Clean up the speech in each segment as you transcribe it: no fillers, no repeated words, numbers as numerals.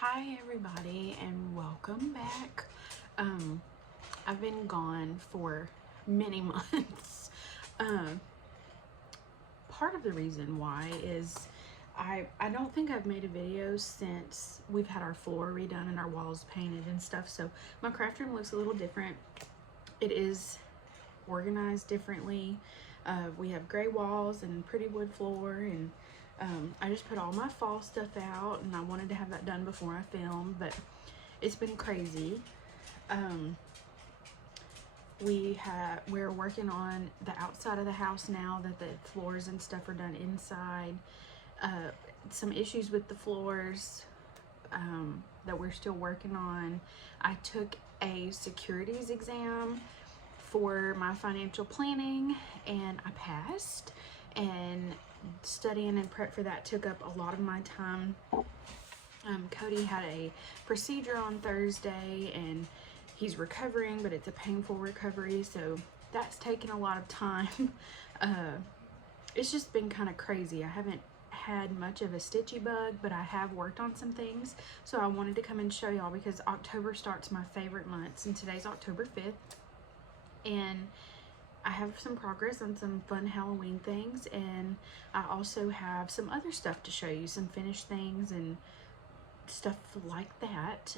Hi everybody and welcome back. I've been gone for many months. Part of the reason why is I don't think I've made a video since we've had our floor redone and our walls painted and stuff, so my craft room looks a little different. It is organized differently. We have gray walls and pretty wood floor, and I just put all my fall stuff out, and I wanted to have that done before I filmed, but it's been crazy. We're working on the outside of the house now that the floors and stuff are done inside. Some issues with the floors that we're still working on. I took a securities exam for my financial planning and I passed, and studying and prep for that took up a lot of my time. Cody had a procedure on Thursday and he's recovering, but it's a painful recovery, so that's taken a lot of time. It's just been kind of crazy. I haven't had much of a stitchy bug, but I have worked on some things, so I wanted to come and show y'all because October starts my favorite months, and today's October 5th, and I have some progress on some fun Halloween things, and I also have some other stuff to show you, some finished things and stuff like that.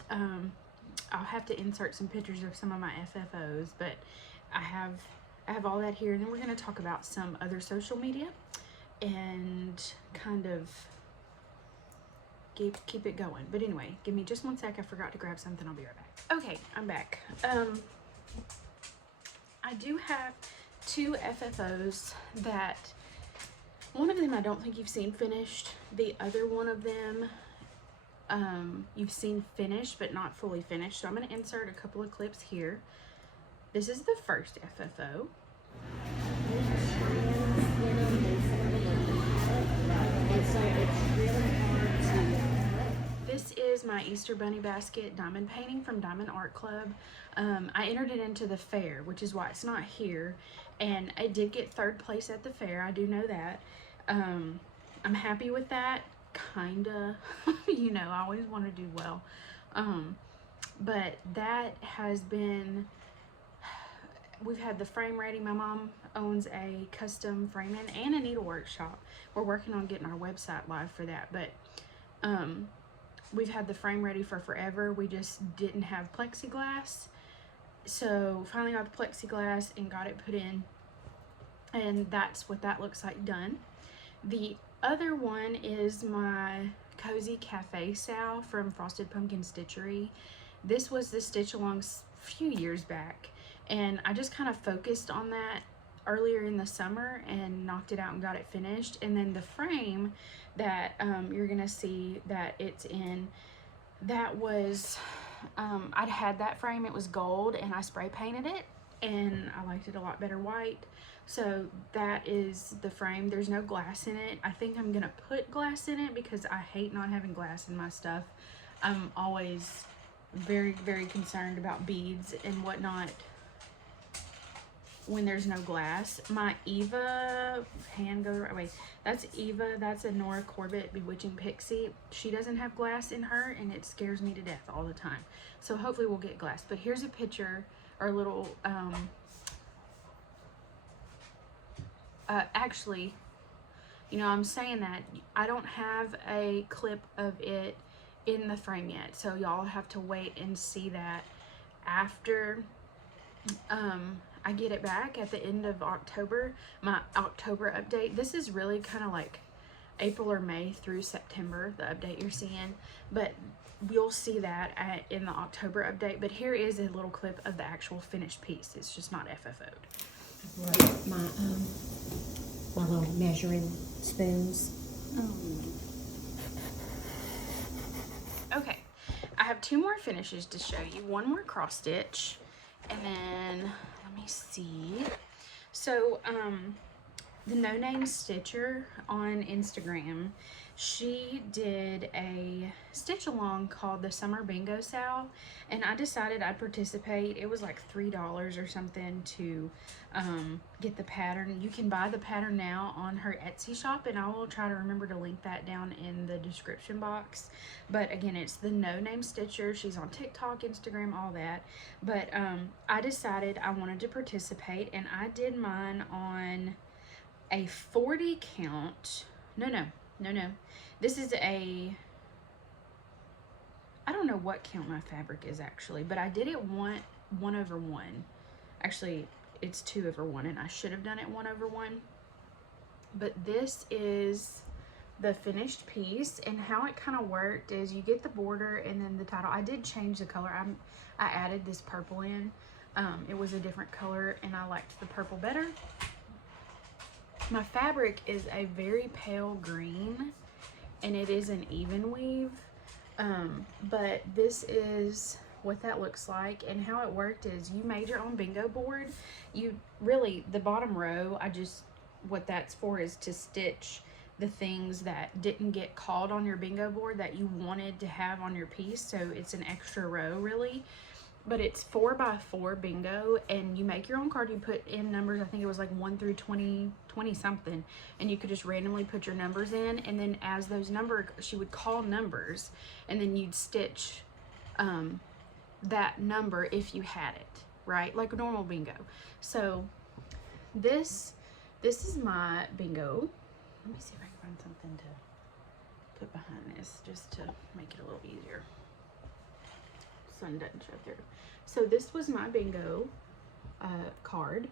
I'll have to insert some pictures of some of my FFOs, but I have all that here, and then we're going to talk about some other social media and kind of keep it going. But anyway, give me just one sec. I forgot to grab something. I'll be right back. Okay, I'm back. I do have two FFOs that, one of them I don't think you've seen finished. The other one of them you've seen finished but not fully finished. So I'm going to insert a couple of clips here. This is the first FFO. This is my Easter Bunny basket diamond painting from Diamond Art Club. I entered it into the fair, which is why it's not here, and I did get third place at the fair. I do know that. I'm happy with that, kinda. You know, I always want to do well. But that has been, we've had the frame ready. My mom owns a custom framing and a needlework shop. We're working on getting our website live for that, but we've had the frame ready for forever. We just didn't have plexiglass, so finally got the plexiglass and got it put in, and that's what that looks like done. The other one is my Cozy Cafe SAL from Frosted Pumpkin Stitchery. This was the stitch along a few years back, and I just kind of focused on that earlier in the summer and knocked it out and got it finished. And then the frame that you're gonna see that it's in, that was I'd had that frame, it was gold, and I spray painted it and I liked it a lot better white. So that is the frame. There's no glass in it. I think I'm gonna put glass in it because I hate not having glass in my stuff. I'm always very, very concerned about beads and whatnot when there's no glass. My Eva, hand go the right way, that's Eva, that's a Nora Corbett Bewitching Pixie. She doesn't have glass in her, and it scares me to death all the time. So hopefully we'll get glass. But here's a picture, or a little, actually, you know, I'm saying that I don't have a clip of it in the frame yet, so y'all have to wait and see that after I get it back at the end of October, my October update. This is really kind of like April or May through September, the update you're seeing, but you'll see that in the October update. But here is a little clip of the actual finished piece. It's just not FFO'd. Right, my little measuring spoons. Okay, I have two more finishes to show you. One more cross stitch, and then let me see. So the No Name Stitcher on Instagram. She did a stitch along called the Summer Bingo SAL, and I decided I'd participate. It was like $3 or something to get the pattern. You can buy the pattern now on her Etsy shop, and I will try to remember to link that down in the description box. But again, it's the No Name Stitcher. She's on TikTok, Instagram, all that. But I decided I wanted to participate, and I did mine on a 40 count. No. This is I don't know what count my fabric is actually, but I did it 1/1. Actually, it's 2/1, and I should have done it 1/1. But this is the finished piece, and how it kind of worked is you get the border and then the title. I did change the color. I added this purple in. It was a different color, and I liked the purple better. My fabric is a very pale green, and it is an even weave, but this is what that looks like. And how it worked is you made your own bingo board. You really, the bottom row, what that's for is to stitch the things that didn't get called on your bingo board that you wanted to have on your piece, so it's an extra row really. But it's 4x4 bingo, and you make your own card. You put in numbers. I think it was like 1 through 20 something, and you could just randomly put your numbers in, and then as those numbers, she would call numbers, and then you'd stitch that number if you had it, right? Like a normal bingo. So this is my bingo. Let me see if I can find something to put behind this just to make it a little easier. Sun doesn't show through. So this was my bingo card,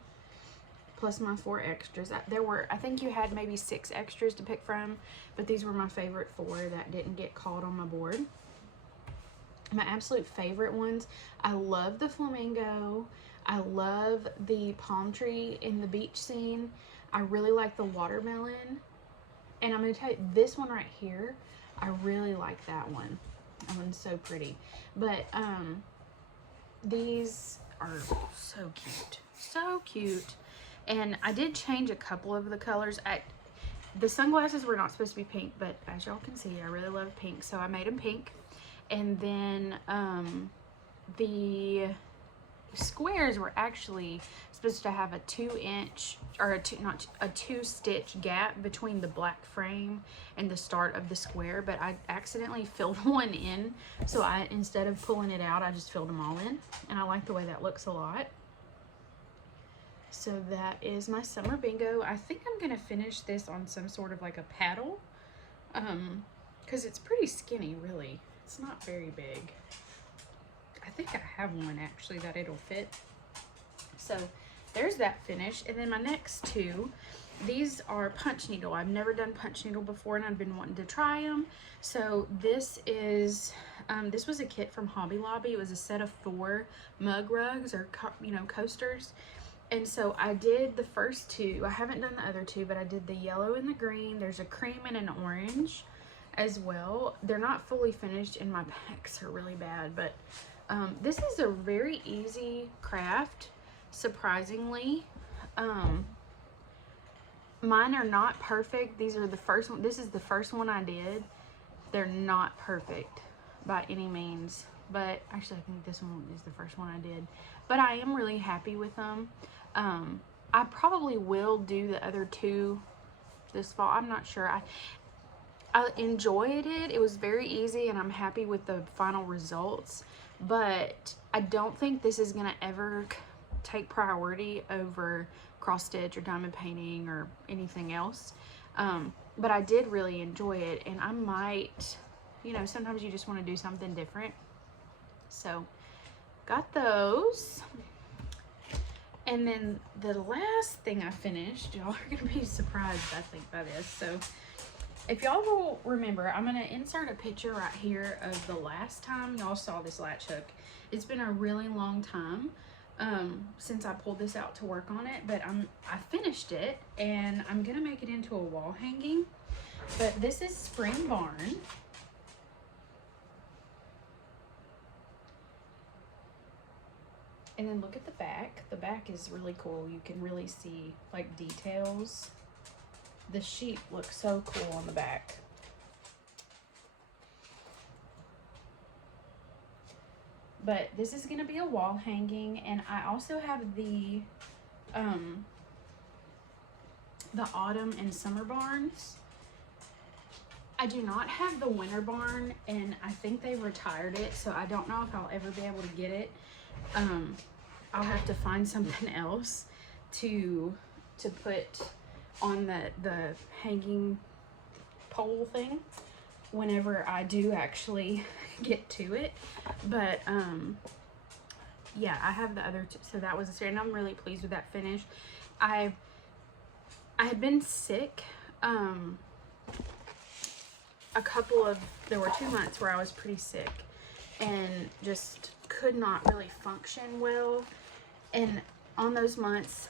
plus my 4 extras. I think you had maybe 6 extras to pick from, but these were my favorite 4 that didn't get called on my board. My absolute favorite ones, I love the flamingo. I love the palm tree in the beach scene. I really like the watermelon. And I'm going to tell you, this one right here, I really like that one. That one's so pretty. But these are so cute. So cute. And I did change a couple of the colors. The sunglasses were not supposed to be pink, but as y'all can see, I really love pink, so I made them pink. And then the squares were actually supposed to have a 2-inch or a 2-stitch gap between the black frame and the start of the square, but I accidentally filled one in, so instead of pulling it out, I just filled them all in, and I like the way that looks a lot. So that is my summer bingo. I think I'm gonna finish this on some sort of like a paddle, because it's pretty skinny, really. It's not very big. I think I have one actually that it'll fit. So there's that finish. And then my next 2, these are punch needle. I've never done punch needle before, and I've been wanting to try them. So this is this was a kit from Hobby Lobby. It was a set of 4 mug rugs, or coasters. And so I did the first 2. I haven't done the other 2, but I did the yellow and the green. There's a cream and an orange as well. They're not fully finished, and my packs are really bad, but this is a very easy craft, surprisingly. Mine are not perfect. These are the first one. This is the first one I did. They're not perfect by any means, but actually I think this one is the first one I did, but I am really happy with them. I probably will do the other 2 this fall. I'm not sure. I enjoyed it. It was very easy, and I'm happy with the final results, but I don't think this is gonna ever take priority over cross stitch or diamond painting or anything else. But I did really enjoy it, and I might, sometimes you just want to do something different. So got those. And then the last thing I finished, y'all are gonna be surprised, I think, by this. So if y'all will remember, I'm gonna insert a picture right here of the last time y'all saw this latch hook. It's been a really long time since I pulled this out to work on it, but I finished it, and I'm gonna make it into a wall hanging. But this is Spring Barn. And then look at the back. The back is really cool. You can really see like details the sheep looks so cool on the back. But this is going to be a wall hanging, and I also have the autumn and summer barns. I do not have the winter barn, and I think they retired it, so I don't know if I'll ever be able to get it. I'll have to find something else to put on the hanging pole thing whenever I do actually get to it. But yeah, I have the other two, so that was a start, and I'm really pleased with that finish. I had been sick there were 2 months where I was pretty sick and just could not really function well, and on those months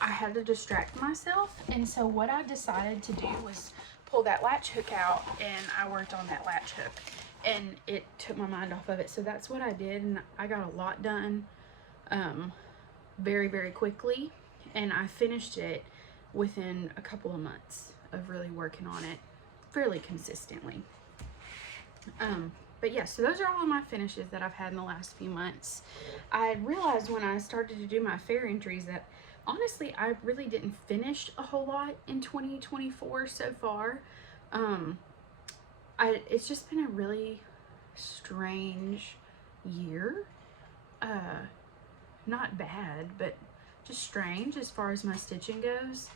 I had to distract myself, and so what I decided to do was pull that latch hook out, and I worked on that latch hook, and it took my mind off of it. So that's what I did, and I got a lot done very, very quickly, and I finished it within a couple of months of really working on it fairly consistently. But yeah, so those are all of my finishes that I've had in the last few months. I realized when I started to do my fair entries that honestly I really didn't finish a whole lot in 2024 so far. It's just been a really strange year. Not bad, but just strange as far as my stitching goes.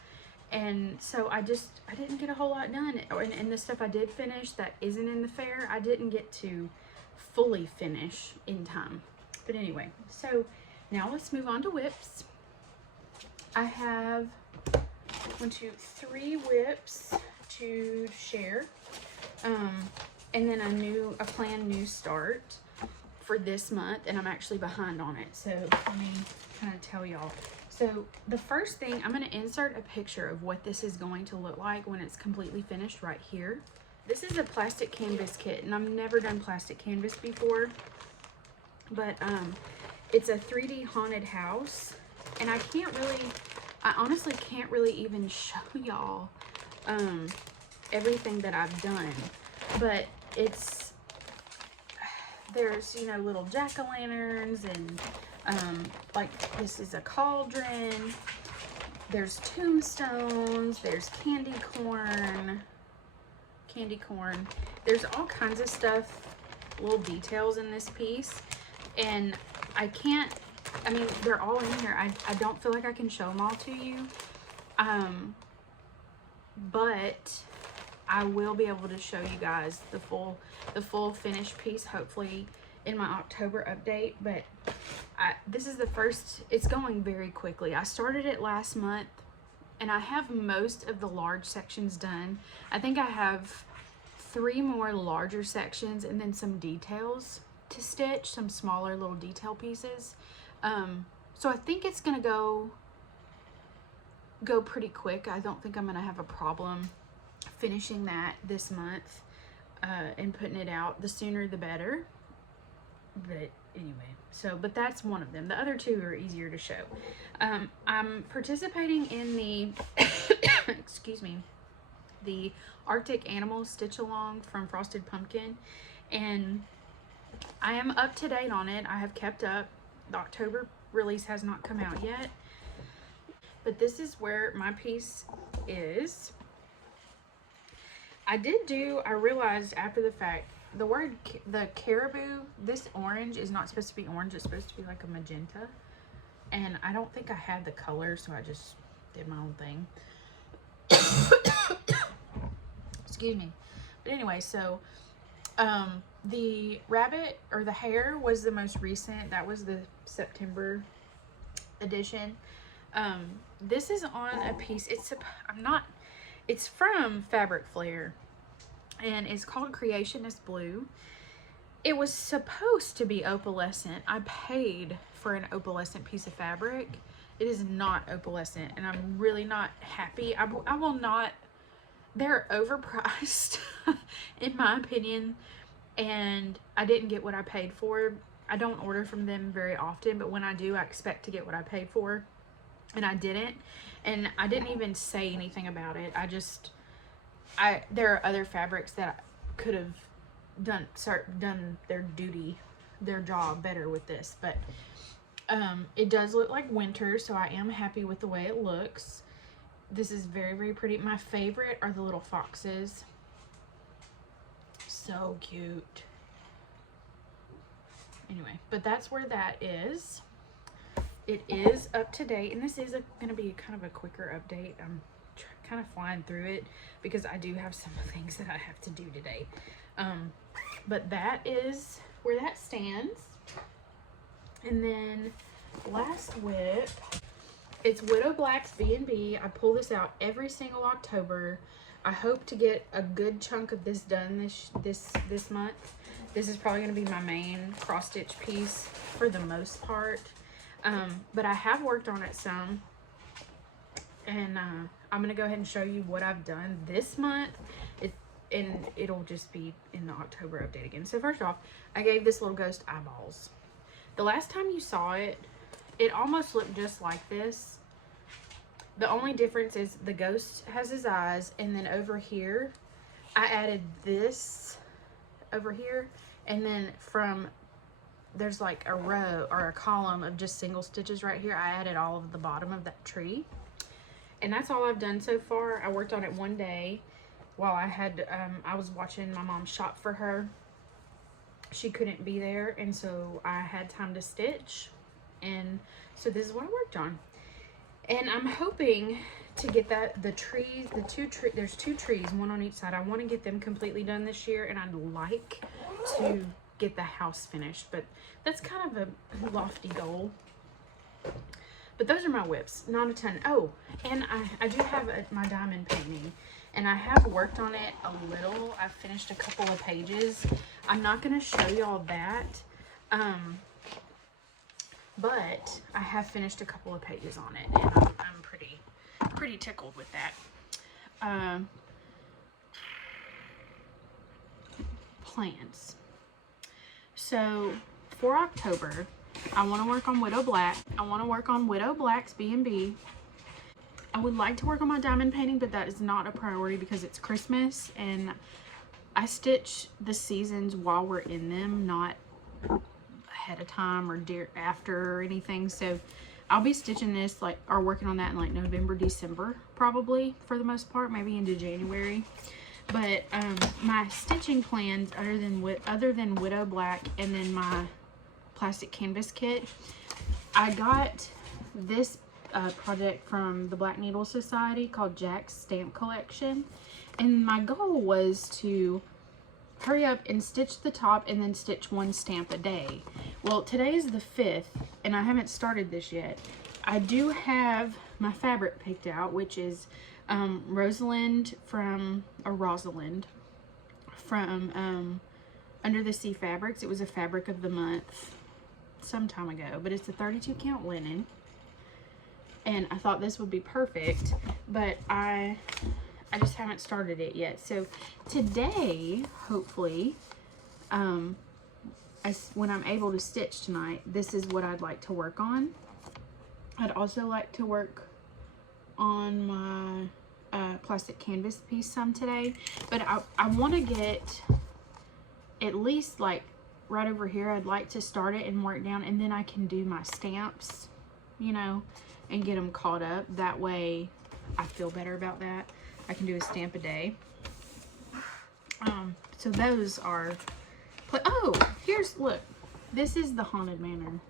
And so I didn't get a whole lot done. And the stuff I did finish that isn't in the fair, I didn't get to fully finish in time. But anyway, so now let's move on to whips. I have 1, 2, 3 whips to share. And then a planned new start for this month, and I'm actually behind on it. So let me kind of tell y'all. So the first thing, I'm going to insert a picture of what this is going to look like when it's completely finished right here. This is a plastic canvas kit, and I've never done plastic canvas before, but it's a 3D haunted house, and I honestly can't really even show y'all everything that I've done, but there's, you know, little jack-o'-lanterns, and like this is a cauldron, there's tombstones, there's candy corn, there's all kinds of stuff, little details in this piece, and they're all in here. I don't feel like I can show them all to you, but I will be able to show you guys the full finished piece, hopefully in my October update. But this is the first. It's going very quickly. I started it last month, and I have most of the large sections done. I think I have 3 more larger sections and then some details to stitch, some smaller little detail pieces. So I think it's gonna go pretty quick. I don't think I'm gonna have a problem finishing that this month and putting it out. The sooner the better. But anyway, but that's one of them. The other 2 are easier to show. I'm participating in the excuse me, the Arctic Animals Stitch Along from Frosted Pumpkin, and I am up to date on it. I have kept up. The October release has not come out yet, but this is where my piece is. I realized after the fact, the caribou, this orange is not supposed to be orange, it's supposed to be like a magenta, and I don't think I had the color, so I just did my own thing. Excuse me. But anyway, so the rabbit or the hare was the most recent. That was the September edition. This is on a piece. It's from Fabric Flair, and it's called Creationist Blue. It was supposed to be opalescent. I paid for an opalescent piece of fabric. It is not opalescent, and I'm really not happy. I will not. They're overpriced in my opinion, and I didn't get what I paid for. I don't order from them very often, but when I do, I expect to get what I paid for. and I didn't. And I didn't even say anything about it. There are other fabrics that could have done their job better with this, but it does look like winter, so I am happy with the way it looks. This is very, very pretty. My favorite are the little foxes. So cute. Anyway, but that's where that is. It is up to date, and this is going to be kind of a quicker update. I'm kind of flying through it because I do have some things that I have to do today. But that is where that stands. And then last WIP, it's Widow Black's B&B. I pull this out every single October. I hope to get a good chunk of this done this month. This is probably going to be my main cross stitch piece for the most part. But I have worked on it some, and I'm going to go ahead and show you what I've done this month. And it'll just be in the October update again. So first off, I gave this little ghost eyeballs. The last time you saw it, it almost looked just like this. The only difference is the ghost has his eyes, and then over here, I added this over here, and then there's like a row or a column of just single stitches right here. I added all of the bottom of that tree, and that's all I've done so far. I worked on it one day while I was watching my mom shop for her. She couldn't be there, and so I had time to stitch, and so this is what I worked on. And I'm hoping to get there's two trees, one on each side. I want to get them completely done this year, and I'd like to get the house finished, but that's kind of a lofty goal. But those are my WIPs, not a ton. Oh, and I do have my diamond painting, and I have worked on it a little. I've finished a couple of pages. I'm not going to show y'all that, but I have finished a couple of pages on it, and I'm pretty tickled with that. Plans. So for October, I want to work on Widow Black. I want to work on Widow Black's B&B. I would like to work on my diamond painting, but that is not a priority because it's Christmas, and I stitch the seasons while we're in them, not ahead of time or after or anything. So I'll be stitching this or working on that in like November, December, probably for the most part, maybe into January. But my stitching plans, other than Widow Black and then my plastic canvas kit, I got this project from the Black Needle Society called Jack's Stamp Collection, and my goal was to hurry up and stitch the top and then stitch one stamp a day. Well, today is the 5th, and I haven't started this yet. I do have my fabric picked out, which is Rosalind from Under the Sea Fabrics. It was a fabric of the month some time ago, but it's a 32 count linen, and I thought this would be perfect, but I just haven't started it yet. So today, hopefully, when I'm able to stitch tonight, this is what I'd like to work on. I'd also like to work on my plastic canvas piece some today, but I want to get at least like right over here. I'd like to start it and work down, and then I can do my stamps, you know, and get them caught up. That way I feel better about that. I can do a stamp a day. So those are, oh, look, this is the Haunted Manor.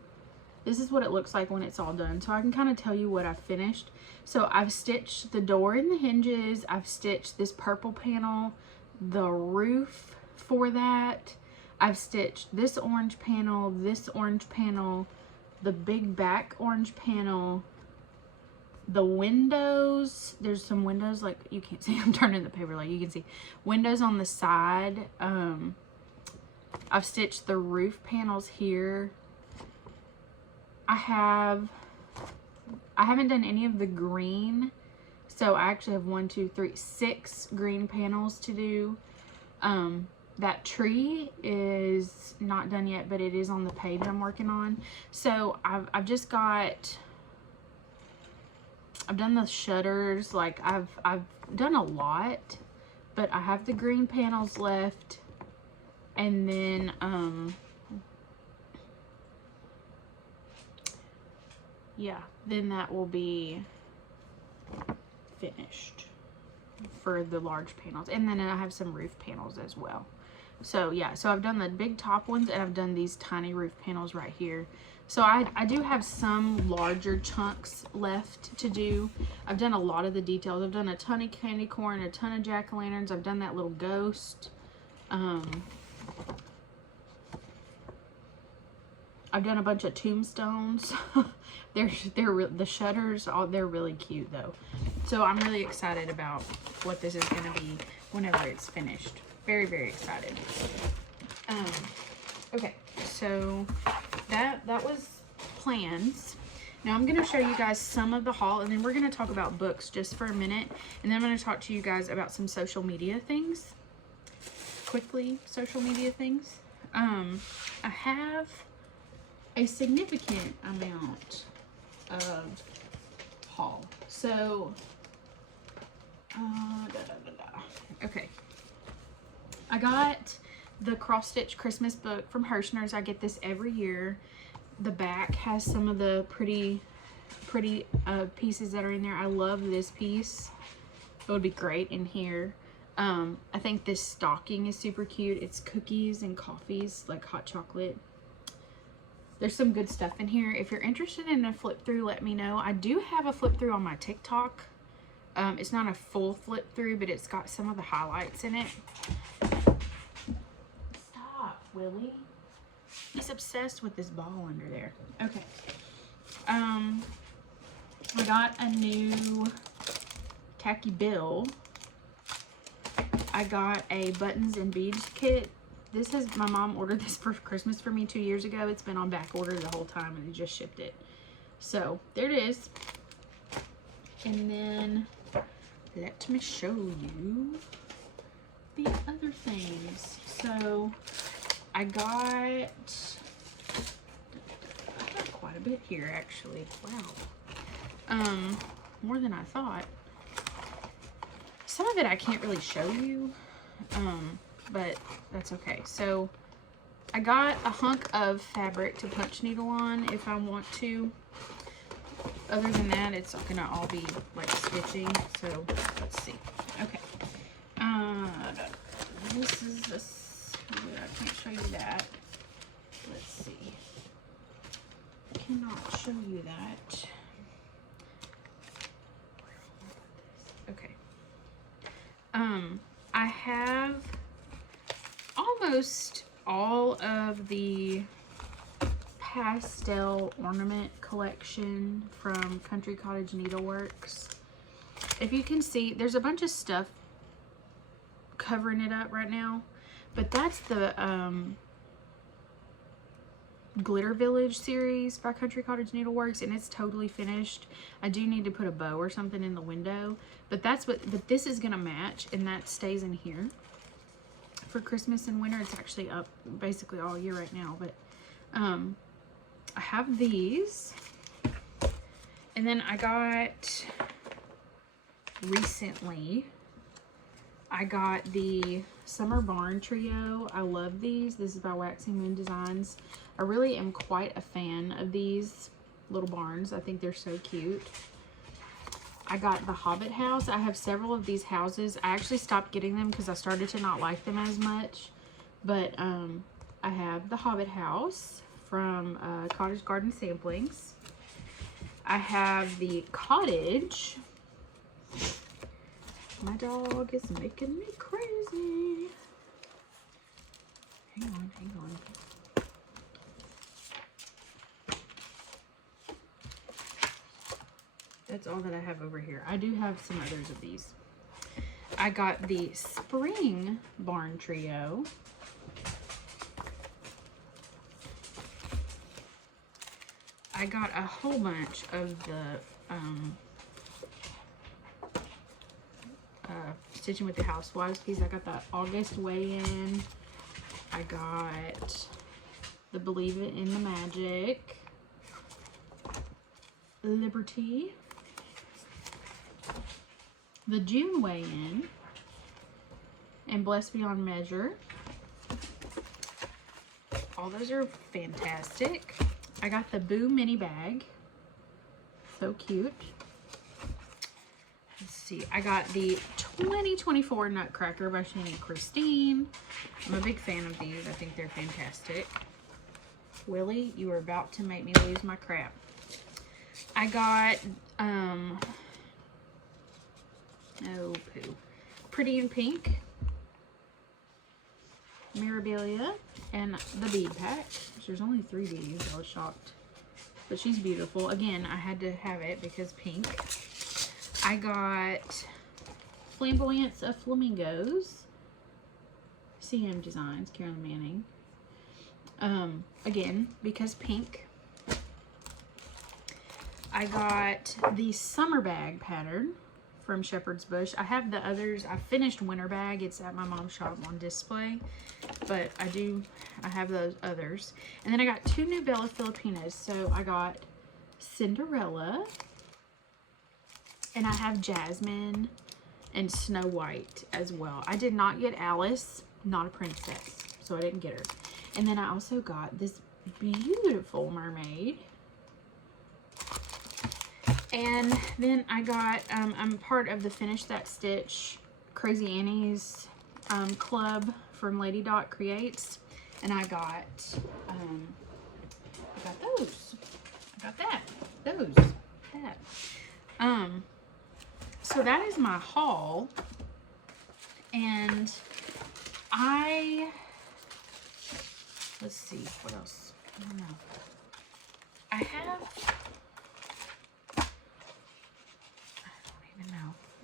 This is what it looks like when it's all done. So I can kind of tell you what I've finished. So I've stitched the door and the hinges. I've stitched this purple panel, the roof for that. I've stitched this orange panel, the big back orange panel, the windows. There's some windows, like you can't see, I'm turning the paper like you can see. Windows on the side. I've stitched the roof panels here. I haven't done any of the green, so I actually have 6 green panels to do. That tree is not done yet, but it is on the page I'm working on. So I've just got I've done the shutters. Like I've done a lot, but I have the green panels left, and then yeah, then that will be finished for the large panels, and then I have some roof panels as well. So yeah, so I've done the big top ones, and I've done these tiny roof panels right here. So I do have some larger chunks left to do. I've done a lot of the details. I've done a ton of candy corn, a ton of jack-o'-lanterns. I've done that little ghost. I've done a bunch of tombstones. The shutters, they're really cute though. So I'm really excited about what this is going to be whenever it's finished. Very, very excited. Okay, so that was plans. Now I'm going to show you guys some of the haul, and then we're going to talk about books just for a minute, and then I'm going to talk to you guys about some social media things. Quickly, social media things. I have a significant amount of haul. So, okay. I got the cross stitch Christmas book from Hirschner's. I get this every year. The back has some of the pretty pieces that are in there. I love this piece. It would be great in here. I think this stocking is super cute. It's cookies and coffees, like hot chocolate. There's some good stuff in here. If you're interested in a flip through, let me know. I do have a flip through on my TikTok. It's not a full flip through, but it's got some of the highlights in it. Stop, Willie. He's obsessed with this ball under there. Okay. I got a new tacky bill. I got a buttons and beads kit. My mom ordered this for Christmas for me 2 years ago. It's been on back order the whole time, and they just shipped it. So there it is. And then let me show you the other things. So I got quite a bit here, actually. Wow. More than I thought. Some of it I can't really show you, but that's okay. So I got a hunk of fabric to punch needle on if I want to. Other than that, it's gonna all be like stitching. So let's see. Okay. This is I can't show you that. Let's see. I cannot show you that. Okay. I have almost all of the pastel ornament collection from Country Cottage Needleworks. If you can see, there's a bunch of stuff covering it up right now, but that's the Glitter Village series by Country Cottage Needleworks, and it's totally finished. I do need to put a bow or something in the window, but this is gonna match, and that stays in here for Christmas and winter. It's actually up basically all year right now, but I have these, and then I got recently the Summer Barn Trio. I love these. This is by Waxing Moon Designs. I really am quite a fan of these little barns. I think they're so cute. I got the Hobbit house. I have several of these houses. I actually stopped getting them because I started to not like them as much. But I have the Hobbit house from Cottage Garden Samplings. I have the cottage. My dog is making me crazy. Hang on, hang on. That's all that I have over here. I do have some others of these. I got the Spring Barn Trio. I got a whole bunch of the Stitching with the Housewives piece. I got that August weigh-in. I got the Believe It in the Magic, Liberty. the June weigh-in and Blessed Beyond Measure. All those are fantastic. I got the Boo mini bag. So cute. Let's see. I got the 2024 Nutcracker by Shane and Christine. I'm a big fan of these. I think they're fantastic. Willie, you are about to make me lose my crap. I got, oh poo. Pretty in Pink, Mirabilia, and the bead pack. There's only 3 beads. I was shocked. But she's beautiful. Again, I had to have it because pink. I got Flamboyance of Flamingos. CM Designs, Carolyn Manning. Again, because pink. I got the Summer Bag pattern from Shepherd's Bush. I have the others. I finished Winter Bag. It's at my mom's shop on display. But I have those others. And then I got 2 new Bella Filipinas. So I got Cinderella. And I have Jasmine and Snow White as well. I did not get Alice, not a princess. So I didn't get her. And then I also got this beautiful mermaid. And then I got, I'm part of the Finish That Stitch Crazy Annie's club from Lady Dot Creates. And I got those. I got that. Those. That. So that is my haul. And let's see, what else? I don't know.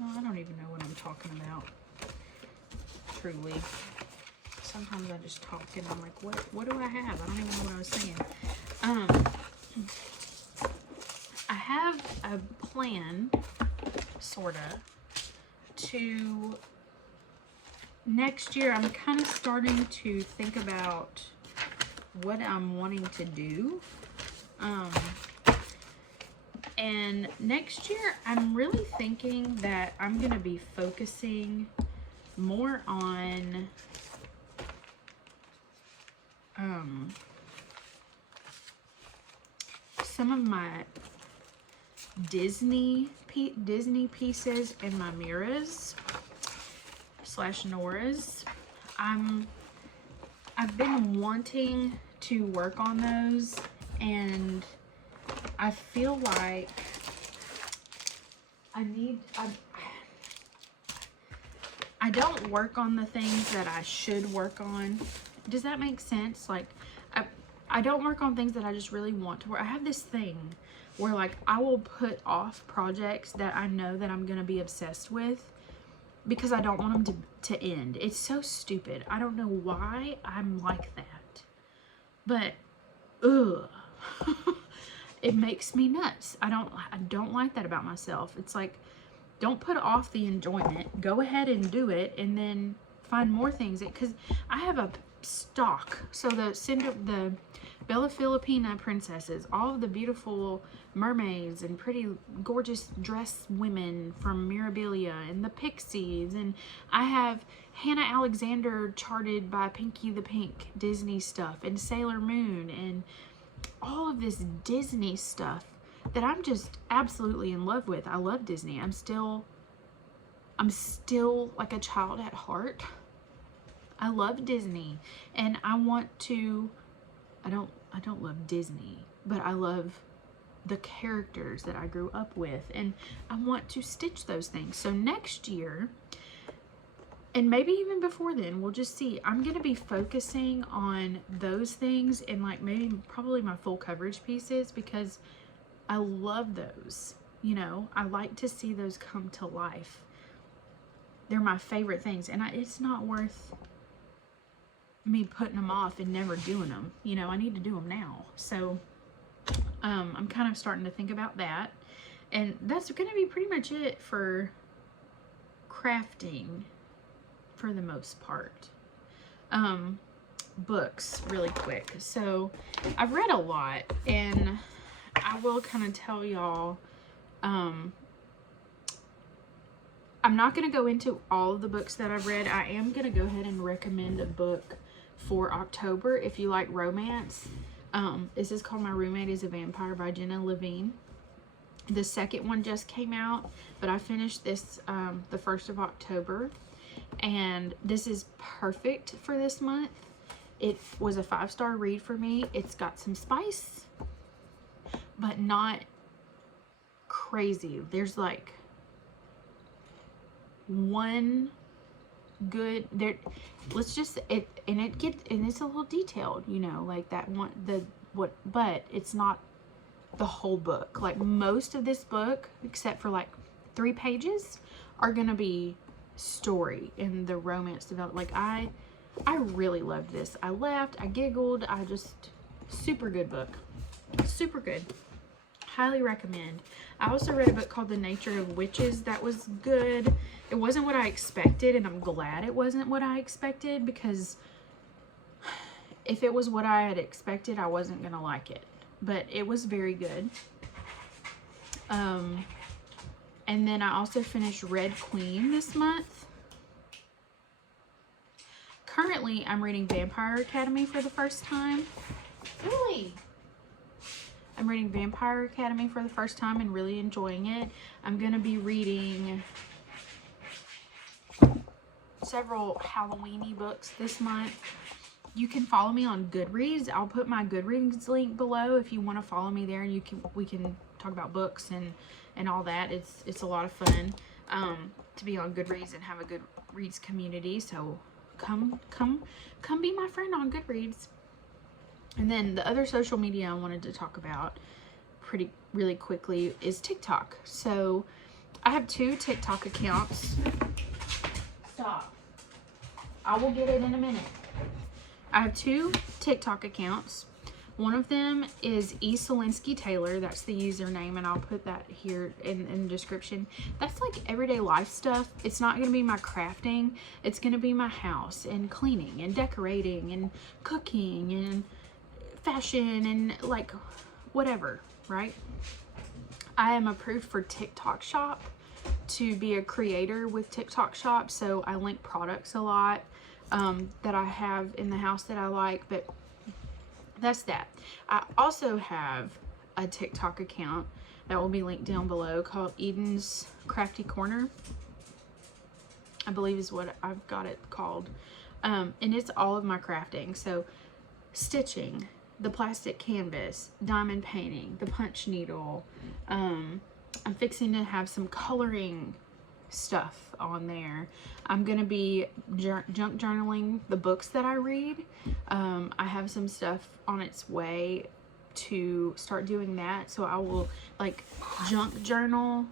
I don't even know what I'm talking about. Truly. Sometimes I just talk and I'm like, what do I have? I don't even know what I was saying. I have a plan, sorta, to next year. I'm kind of starting to think about what I'm wanting to do. And next year, I'm really thinking that I'm going to be focusing more on some of my Disney pieces and my Mira's / Nora's. I've been wanting to work on those, and I feel like I don't work on the things that I should work on. Does that make sense? Like, I don't work on things that I just really want to work. I have this thing where, like, I will put off projects that I know that I'm going to be obsessed with because I don't want them to end. It's so stupid. I don't know why I'm like that. But, ugh. It makes me nuts. I don't like that about myself. It's like, don't put off the enjoyment. Go ahead and do it, and then find more things. Because I have a stock. So the Bella Filipina princesses, all of the beautiful mermaids and pretty gorgeous dress women from Mirabilia, and the pixies, and I have Hannah Alexander charted by Pinky the Pink Disney stuff, and Sailor Moon, and all of this Disney stuff that I'm just absolutely in love with. I love Disney. I'm still like a child at heart. I love Disney, and I want to, I don't love Disney, but I love the characters that I grew up with, and I want to stitch those things. So next year, and maybe even before then, we'll just see. I'm going to be focusing on those things, and like probably my full coverage pieces, because I love those. You know, I like to see those come to life. They're my favorite things, and it's not worth me putting them off and never doing them. You know, I need to do them now. So I'm kind of starting to think about that, and that's going to be pretty much it for crafting for the most part. Books, really quick. So I've read a lot, and I will kind of tell y'all, I I'm not going to go into all of the books that I've read. I am going to go ahead and recommend a book for October if you like romance. This is called My Roommate is a Vampire by Jenna Levine. The second one just came out, but I finished this the 1st of October, and this is perfect for this month. It was a 5-star read for me. It's got some spice, but not crazy. There's like one good there, let's just and it's a little detailed, you know, like that one, but it's not the whole book. Like most of this book, except for like 3 pages, are gonna be story in the romance development. Like I really loved this. I laughed, I giggled, super good book, super good. Highly recommend. I also read a book called The Nature of Witches that was good. It wasn't what I expected, and I'm glad it wasn't what I expected, because if it was what I had expected, I wasn't gonna like it. But it was very good. And then I also finished Red Queen this month. Currently, I'm reading Vampire Academy for the first time. Really? I'm reading Vampire Academy for the first time and really enjoying it. I'm going to be reading several Halloween-y books this month. You can follow me on Goodreads. I'll put my Goodreads link below if you want to follow me there, and we can talk about books and all that. It's a lot of fun to be on Goodreads and have a Goodreads community. So come be my friend on Goodreads. And then the other social media I wanted to talk about really quickly is TikTok. So I have 2 TikTok accounts. Stop. I will get it in a minute. I have 2 TikTok accounts. One of them is E. Solinsky Taylor. That's the username, and I'll put that here in the description. That's like everyday life stuff. It's not going to be my crafting. It's going to be my house and cleaning and decorating and cooking and fashion and like whatever, right? I am approved for TikTok Shop to be a creator with TikTok Shop, so I link products a lot that I have in the house that I like, but that's that. I also have a TikTok account that will be linked down below called Eden's Crafty Corner, I believe is what I've got it called, and it's all of my crafting. So stitching, the plastic canvas, diamond painting, the punch needle. I'm fixing to have some coloring stuff on there. I'm gonna be junk journaling the books that I read. I have some stuff on its way to start doing that, so I will like junk journal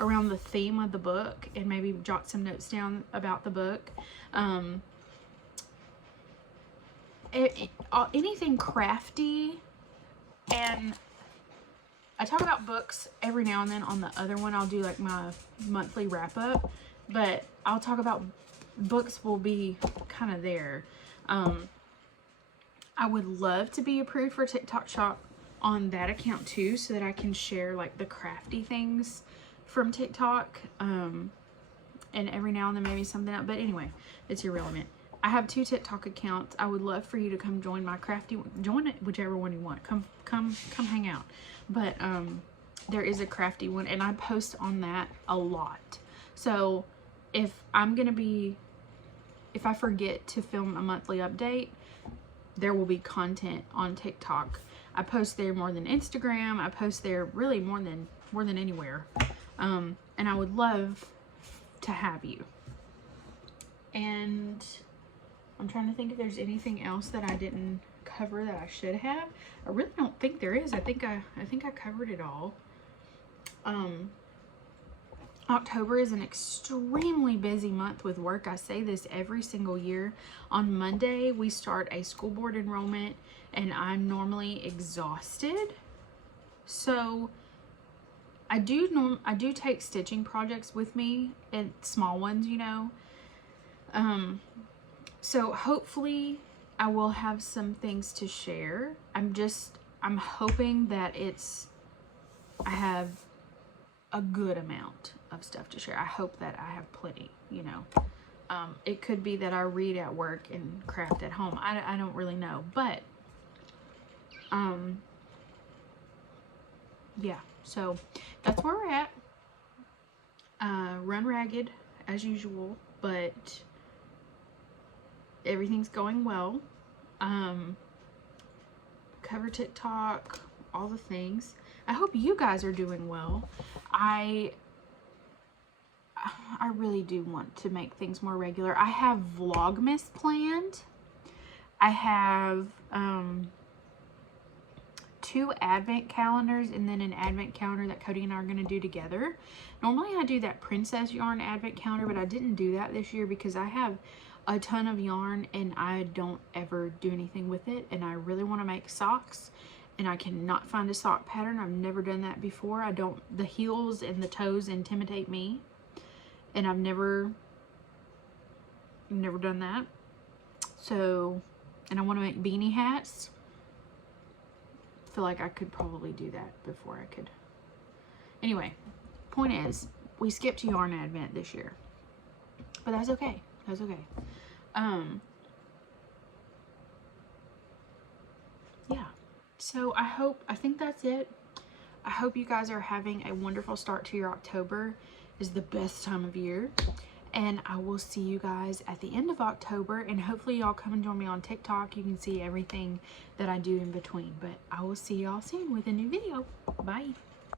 around the theme of the book and maybe jot some notes down about the book. Anything crafty, and I talk about books every now and then. On the other one, I'll do like my monthly wrap up, but I'll talk about books will be kind of there. I would love to be approved for TikTok Shop on that account too, so that I can share like the crafty things from TikTok, and every now and then maybe something else. But anyway, it's irrelevant. I have 2 TikTok accounts. I would love for you to come join my crafty, join it, whichever one you want. Come hang out. But there is a crafty one, and I post on that a lot. So if I forget to film a monthly update, there will be content on TikTok. I post there more than Instagram. I post there really more than anywhere. And I would love to have you. And I'm trying to think if there's anything else that I didn't cover that I should have. I really don't think there is. I think I covered it all. October is an extremely busy month with work. I say this every single year. On Monday, we start a school board enrollment, and I'm normally exhausted. So I do take stitching projects with me, and small ones, you know. So hopefully I will have some things to share. I'm hoping that I have a good amount of stuff to share. I hope that I have plenty, you know. It could be that I read at work and craft at home. I don't really know, but yeah, so that's where we're at. Run ragged as usual, but everything's going well. Cover TikTok, all the things. I hope you guys are doing well. I really do want to make things more regular. I have Vlogmas planned. I have 2 advent calendars and then an advent calendar that Cody and I are going to do together. Normally I do that princess yarn advent calendar, but I didn't do that this year because I have a ton of yarn and I don't ever do anything with it, and I really want to make socks and I cannot find a sock pattern. I've never done that before. The heels and the toes intimidate me, and I've never done that. So, and I want to make beanie hats. I feel like I could probably do that before I could. Anyway, point is, we skipped yarn advent this year, but that's okay. That's okay. Yeah. So I think that's it. I hope you guys are having a wonderful start to your October. Is the best time of year. And I will see you guys at the end of October, and hopefully y'all come and join me on TikTok. You can see everything that I do in between, but I will see y'all soon with a new video. Bye.